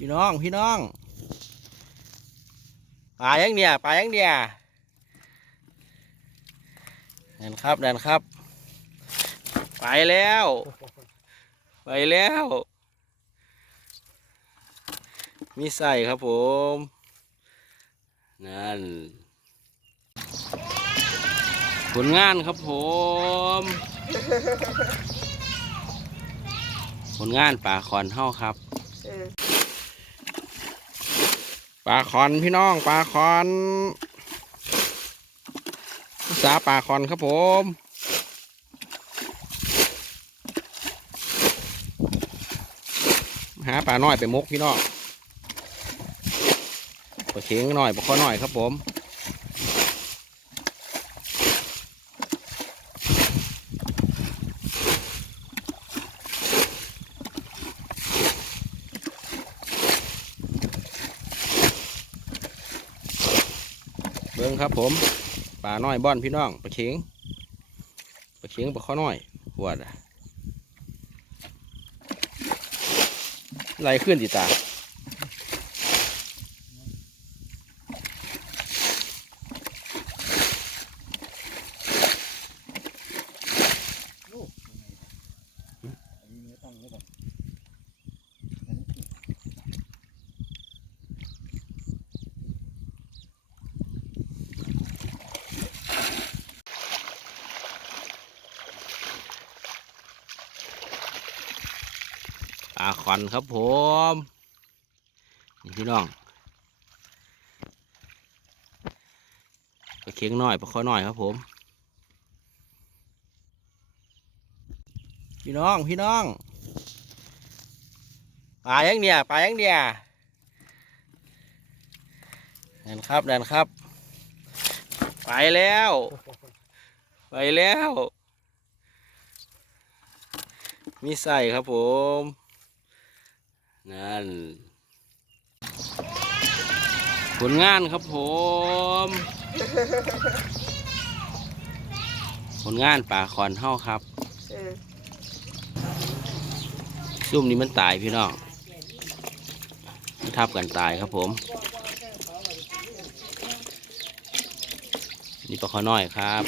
พี่น้องพี่น้องปลายังเนี่ยปลายังเนี่ยนั่นครับนั่นครับ ไปแล้ว ไปแล้ว มีใส่ครับผม นั่น ผลงานครับผม ผลงานป่าคอนเฮ้าครับเออ ปลาคอนพี่น้องปลาคอนสาปลาคอนครับผมหาปลาน้อยไปมกพี่น้องปลาเข็งหน่อยปลาข้อหน่อยครับผม เบิ้งครับผมปลาน้อยบ้อนพี่น้องปลาเข็งปลาเข็งปลาข้อน้อยหัวดไหลขึ้นติตาตั้งไว้ก่อน ปลาขอนครับผมนี่พี่น้องปลาเค็งน้อยปลาข้อน้อยครับผม พี่น้องพี่น้องปลายังเนี่ยปลายังเนี่ยนั่นครับนั่นครับ ไปแล้ว ไปแล้ว มีใส่ครับผม นั่น ผลงานครับผม ผลงานป่าคอนเฮ้าครับ ซุ่มนี้มันตายพี่น้องมันทับกันตายครับผม นี่ปลาคอน้อยครับ